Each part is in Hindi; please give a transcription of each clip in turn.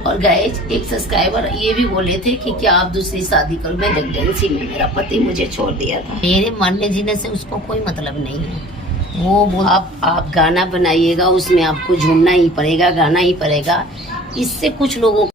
और गाइस एक सब्सक्राइबर ये भी बोले थे कि क्या आप दूसरी शादी करो। मैं प्रेगनेंसी में मेरा पति मुझे छोड़ दिया था। मेरे मरने जीने से उसको कोई मतलब नहीं है। वो बोल आप गाना बनाइएगा, उसमें आपको झूमना ही पड़ेगा, गाना ही पड़ेगा। इससे कुछ लोगों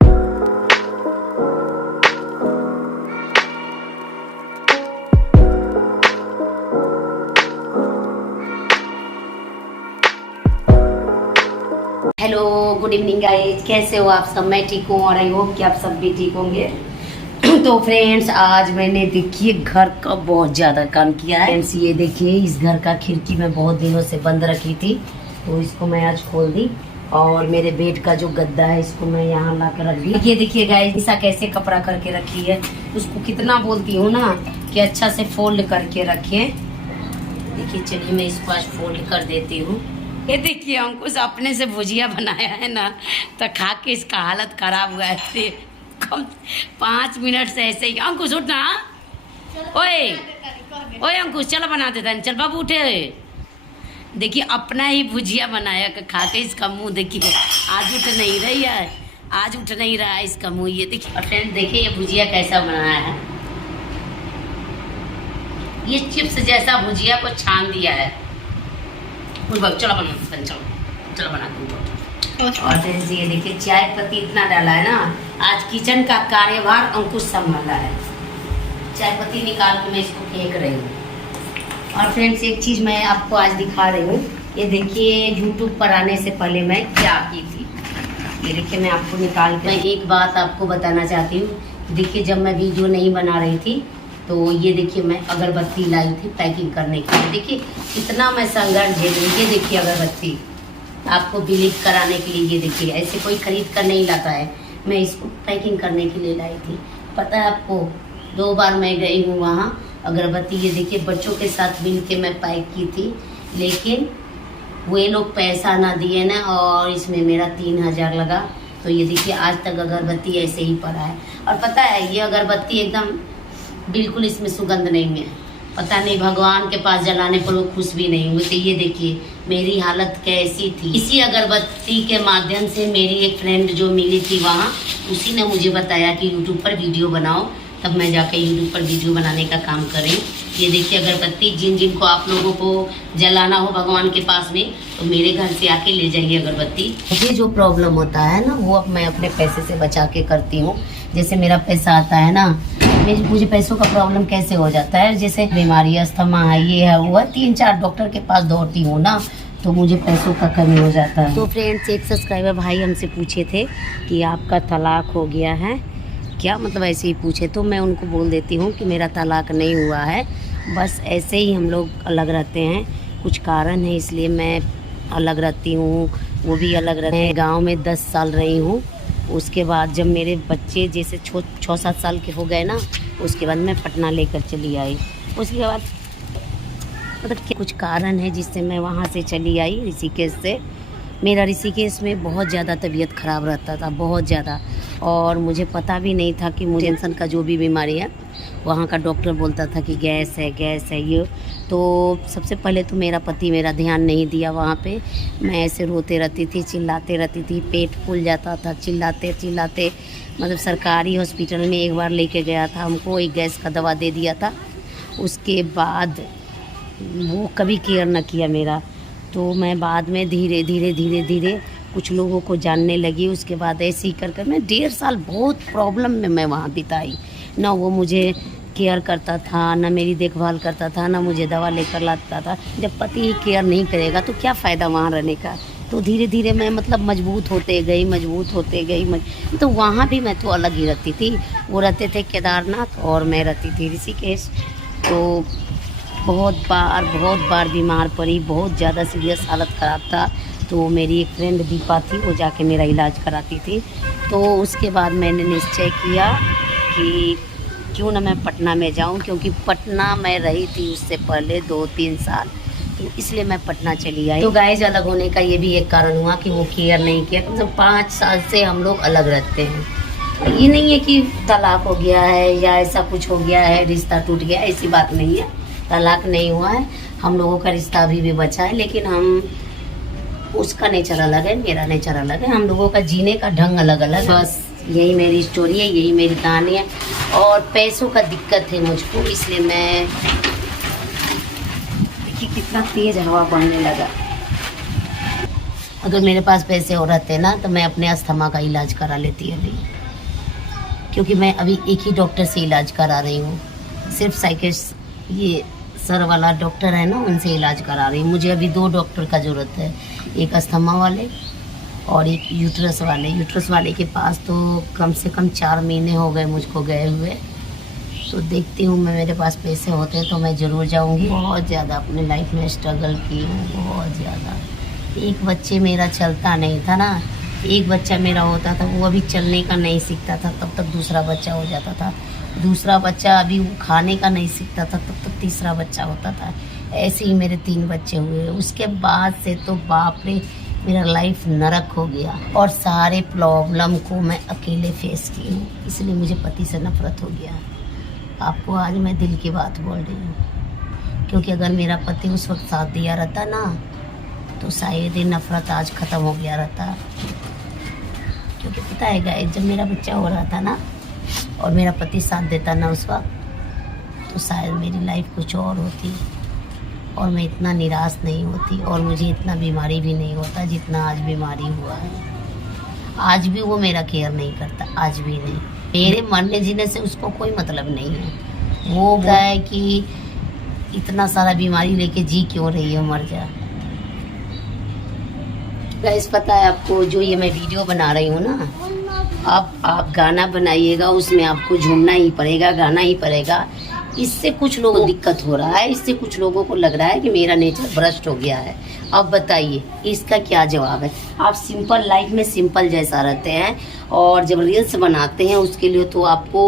हेलो गुड इवनिंग गाइस, कैसे हो आप सब? मैं ठीक हूँ और आई होप कि आप सब भी ठीक होंगे। तो फ्रेंड्स आज मैंने देखिए घर का बहुत ज़्यादा काम किया है। फ्रेंड्स ये देखिए इस घर का खिड़की मैं बहुत दिनों से बंद रखी थी, तो इसको मैं आज खोल दी। और मेरे बेड का जो गद्दा है इसको मैं यहाँ ला कर रख दी। देखिए गाइस ईसा कैसे कपड़ा करके रखी है। उसको कितना बोलती हूँ ना कि अच्छा से फोल्ड करके रखे। देखिए चलिए मैं इसको आज फोल्ड कर देती हूँ। ये देखिए अंकुश अपने से भुजिया बनाया है ना, तो खा के इसका हालत खराब हुआ है। कम 5 मिनट से ऐसे ही। अंकुश उठना, ओए ओए अंकुश चलो बना देता है। चल बाबू उठे। देखिए अपना ही भुजिया बनाया खा के इसका मुंह देखिए आज उठ नहीं रही है, आज उठ नहीं रहा है इसका मुंह। ये देखिए फ्रेंड देखिए ये भुजिया कैसा बनाया है। ये चिप्स जैसा भुजिया को छान दिया है। चलो बना, चलो बना दूँ। और फ्रेंड्स ये देखिए चाय पत्ती इतना डाला है ना, आज किचन का कार्यभार अंकुश संभाला है। चाय पत्ती निकाल के मैं इसको फेंक रही हूँ। और फ्रेंड्स एक चीज़ मैं आपको आज दिखा रही हूँ। ये देखिए यूट्यूब पर आने से पहले मैं क्या की थी। ये देखिए मैं आपको निकाल के मैं एक बात आपको बताना चाहती हूँ। देखिए जब मैं वीडियो नहीं बना रही थी तो ये देखिए मैं अगरबत्ती लाई थी पैकिंग करने के लिए। देखिए कितना मैं संघर्ष झेल रही। ये देखिए अगरबत्ती आपको बिलीव कराने के लिए। ये देखिए ऐसे कोई खरीद कर नहीं लाता है, मैं इसको पैकिंग करने के लिए लाई थी। पता है आपको 2 बार मैं गई हूँ वहाँ अगरबत्ती। ये देखिए बच्चों के साथ मिल के मैं पैक की थी, लेकिन वे लोग पैसा ना दिए ना, और इसमें मेरा 3000 लगा। तो ये देखिए आज तक अगरबत्ती ऐसे ही पड़ा है। और पता है ये अगरबत्ती एकदम बिल्कुल इसमें सुगंध नहीं है। पता नहीं भगवान के पास जलाने पर वो खुश भी नहीं हुए। तो ये देखिए मेरी हालत कैसी थी। इसी अगरबत्ती के माध्यम से मेरी एक फ्रेंड जो मिली थी वहाँ, उसी ने मुझे बताया कि यूट्यूब पर वीडियो बनाओ। तब मैं जाकर यूट्यूब पर वीडियो बनाने का काम करें। ये देखिए अगरबत्ती जिनको आप लोगों को जलाना हो भगवान के पास में, तो मेरे घर से आके ले जाइए अगरबत्ती। मुझे जो प्रॉब्लम होता है ना वो अब मैं अपने पैसे से बचा के करती हूँ। जैसे मेरा पैसा आता है ना, मुझे पैसों का प्रॉब्लम कैसे हो जाता है, जैसे बीमारी अस्थमा है, ये है वो है, 3-4 डॉक्टर के पास दौड़ती हूँ ना, तो मुझे पैसों का कमी हो जाता है। तो फ्रेंड्स एक सब्सक्राइबर भाई हमसे पूछे थे कि आपका तलाक हो गया है क्या, मतलब ऐसे ही पूछे। तो मैं उनको बोल देती हूँ कि मेरा तलाक नहीं हुआ है, बस ऐसे ही हम लोग अलग रहते हैं। कुछ कारण है इसलिए मैं अलग रहती हूँ, वो भी अलग रहते हैं। गाँव में 10 साल रही हूँ। उसके बाद जब मेरे बच्चे जैसे 6-7 साल के हो गए ना, उसके बाद मैं पटना लेकर चली आई। उसके बाद मतलब कुछ कारण है जिससे मैं वहाँ से चली आई ऋषिकेश से। मेरा ऋषिकेश में बहुत ज़्यादा तबीयत ख़राब रहता था, बहुत ज़्यादा। और मुझे पता भी नहीं था कि मुझे टेंशन का जो भी बीमारी है, वहाँ का डॉक्टर बोलता था कि गैस है ये। तो सबसे पहले तो मेरा पति मेरा ध्यान नहीं दिया वहाँ पे। मैं ऐसे रोते रहती थी, चिल्लाते रहती थी, पेट फूल जाता था चिल्लाते चिल्लाते। मतलब सरकारी हॉस्पिटल में एक बार लेके गया था, हमको एक गैस का दवा दे दिया था। उसके बाद वो कभी केयर न किया मेरा। तो मैं बाद में धीरे धीरे कुछ लोगों को जानने लगी। उसके बाद ऐसे ही कर मैं 1.5 साल बहुत प्रॉब्लम में मैं वहाँ बिताई। ना वो मुझे केयर करता था, ना मेरी देखभाल करता था, ना मुझे दवा लेकर लाता था। जब पति ही केयर नहीं करेगा तो क्या फ़ायदा वहाँ रहने का। तो धीरे धीरे मैं मतलब मजबूत होते गई। तो वहाँ भी मैं तो अलग ही रहती थी। वो रहते थे केदारनाथ और मैं रहती थी ऋषिकेश। तो बहुत बार बीमार पड़ी, बहुत ज़्यादा सीरियस हालत ख़राब था। तो मेरी एक फ्रेंड दीपा थी, वो जाके मेरा इलाज कराती थी। तो उसके बाद मैंने निश्चय किया कि क्यों ना मैं पटना में जाऊं, क्योंकि पटना में रही थी उससे पहले 2-3 साल, तो इसलिए मैं पटना चली आई। तो गाइस अलग होने का ये भी एक कारण हुआ कि वो केयर नहीं किया। तो 5 साल से हम लोग अलग रहते हैं। ये नहीं है कि तलाक हो गया है या ऐसा कुछ हो गया है, रिश्ता टूट गया, ऐसी बात नहीं है। तलाक नहीं हुआ है, हम लोगों का रिश्ता अभी भी बचा है। लेकिन हम उसका नेचर अलग है, मेरा नेचर अलग है, हम लोगों का जीने का ढंग अलग अलग। बस यही मेरी स्टोरी है, यही मेरी कहानी है। और पैसों का दिक्कत है मुझको, इसलिए मैं देखिए कितना तेज हवा बहने लगा। अगर मेरे पास पैसे हो रहते ना तो मैं अपने अस्थमा का इलाज करा लेती अभी, क्योंकि मैं अभी एक ही डॉक्टर से इलाज करा रही हूँ, सिर्फ साइकियाट्रिस्ट ये सर वाला डॉक्टर है ना, उनसे इलाज करा रही हूँ। मुझे अभी 2 डॉक्टर का ज़रूरत है, एक अस्थमा वाले और एक यूट्रस वाले। यूट्रस वाले के पास तो कम से कम 4 महीने हो गए मुझको गए हुए। तो देखती हूँ मैं, मेरे पास पैसे होते तो मैं ज़रूर जाऊँगी। बहुत ज़्यादा अपने लाइफ में स्ट्रगल की हूँ, बहुत ज़्यादा। एक बच्चे मेरा चलता नहीं था ना, एक बच्चा मेरा होता था, वो अभी चलने का नहीं सीखता था, तब तक दूसरा बच्चा हो जाता था। दूसरा बच्चा अभी वो खाने का नहीं सीखता था, तब तक तीसरा बच्चा होता था। ऐसे ही मेरे 3 बच्चे हुए। उसके बाद से तो बाप रे, मेरा लाइफ नरक हो गया और सारे प्रॉब्लम को मैं अकेले फेस की हूँ। इसलिए मुझे पति से नफरत हो गया। आपको आज मैं दिल की बात बोल रही हूँ, क्योंकि अगर मेरा पति उस वक्त साथ दिया रहता ना तो शायद ये नफरत आज ख़त्म हो गया रहता। क्योंकि पता है गाइस, जब मेरा बच्चा हो रहा था ना और मेरा पति साथ देता ना उस वक्त, तो शायद मेरी लाइफ कुछ और होती और मैं इतना निराश नहीं होती और मुझे इतना बीमारी भी नहीं होता जितना आज बीमारी हुआ है। आज भी वो मेरा केयर नहीं करता, आज भी नहीं। मेरे मरने जीने से उसको कोई मतलब नहीं है। वो बोलता है कि इतना सारा बीमारी लेके जी क्यों रही है, मर जा। गाइस पता है आपको, जो ये मैं वीडियो बना रही हूँ ना, अब आप गाना बनाइएगा, उसमें आपको झूमना ही पड़ेगा, गाना ही पड़ेगा। इससे कुछ लोगों को दिक्कत हो रहा है, इससे कुछ लोगों को लग रहा है कि मेरा नेचर भ्रष्ट हो गया है। अब बताइए इसका क्या जवाब है? आप सिंपल लाइफ में सिंपल जैसा रहते हैं और जब रील्स बनाते हैं उसके लिए तो आपको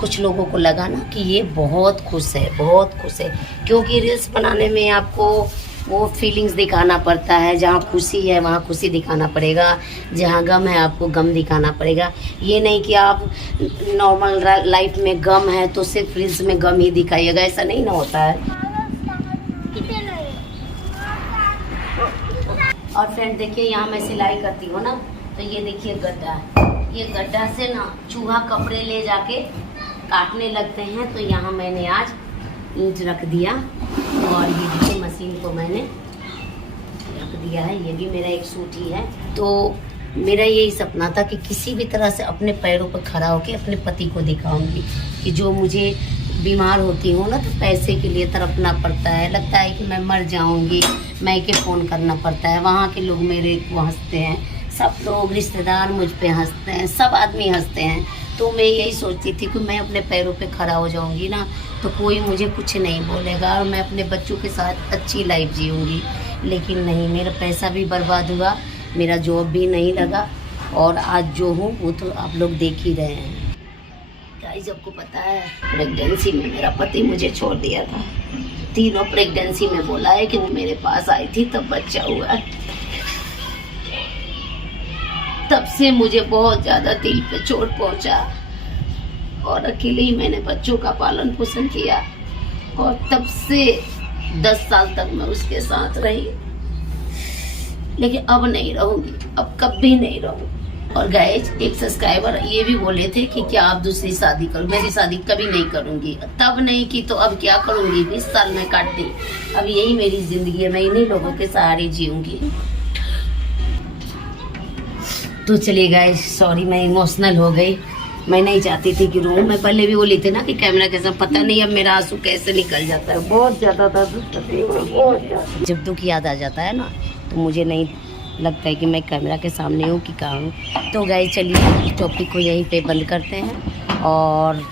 कुछ लोगों को लगा ना कि ये बहुत खुश है, बहुत खुश है, क्योंकि रील्स बनाने में आपको वो फीलिंग्स दिखाना पड़ता है। जहाँ खुशी है वहाँ खुशी दिखाना पड़ेगा, जहाँ गम है आपको गम दिखाना पड़ेगा। ये नहीं कि आप नॉर्मल लाइफ में गम है तो सिर्फ रील्स में गम ही दिखाइएगा, ऐसा नहीं ना होता है। और फ्रेंड देखिए, यहाँ मैं सिलाई करती हूँ ना, तो ये देखिए गड्ढा, ये गड्ढा से ना चूहा कपड़े ले जाके काटने लगते हैं। तो यहाँ मैंने आज ईंट रख दिया और ये देखिए मशीन को मैंने रख दिया है। ये भी मेरा एक सूट ही है। तो मेरा यही सपना था कि किसी भी तरह से अपने पैरों पर खड़ा होकर अपने पति को दिखाऊंगी कि जो मुझे बीमार होती हूँ ना, तो पैसे के लिए तड़पना पड़ता है, लगता है कि मैं मर जाऊंगी, मैके फ़ोन करना पड़ता है, वहाँ के लोग मेरे को हंसते हैं, सब लोग रिश्तेदार मुझ पे हंसते हैं, सब आदमी हंसते हैं। तो मैं यही सोचती थी कि मैं अपने पैरों पे खड़ा हो जाऊंगी ना तो कोई मुझे कुछ नहीं बोलेगा और मैं अपने बच्चों के साथ अच्छी लाइफ जीऊँगी। लेकिन नहीं, मेरा पैसा भी बर्बाद हुआ, मेरा जॉब भी नहीं लगा और आज जो हूँ वो तो आप लोग देख ही रहे हैं। गाइस आपको पता है, प्रेगनेंसी में मेरा पति मुझे छोड़ दिया था। 3 प्रेगनेंसी में बोला है कि वो मेरे पास आई थी तब बच्चा हुआ। तब से मुझे बहुत ज़्यादा दिल पे चोट पहुंचा और अकेले ही मैंने बच्चों का पालन पोषण किया और तब से 10 साल तक मैं उसके साथ रही। लेकिन अब नहीं रहूंगी, अब कभी नहीं रहूंगी। और गाइस एक सब्सक्राइबर ये भी बोले थे कि क्या आप दूसरी शादी करो। मेरी शादी कभी नहीं करूंगी, तब नहीं की तो अब क्या करूंगी। 20 साल में काट दी, अब यही मेरी जिंदगी है, मैं इन्हीं लोगों के सहारे जीऊंगी। तो चलिए गाइस, सॉरी मैं इमोशनल हो गई, मैं नहीं चाहती थी कि रोऊं। मैं पहले भी बोली थी ना कि कैमरा कैसा, पता नहीं अब मेरा आंसू कैसे निकल जाता है। बहुत ज़्यादा दर्द, बहुत ज़्यादा। जब दुख याद आ जाता है ना तो मुझे नहीं लगता है कि मैं कैमरा के सामने हूँ कि कहाँ हूँ। तो गाइस चलिए टॉपिक को यहीं पे बंद करते हैं और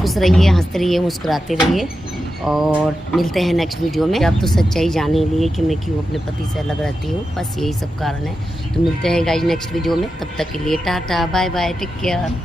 खुश रहिए, हंसते रहिए, मुस्कुराते रहिए और मिलते हैं नेक्स्ट वीडियो में। आप तो सच्चाई जाने लिए कि मैं क्यों अपने पति से अलग रहती हूँ, बस यही सब कारण है। तो मिलते हैं गाइस नेक्स्ट वीडियो में, तब तक के लिए tata bye bye, take care.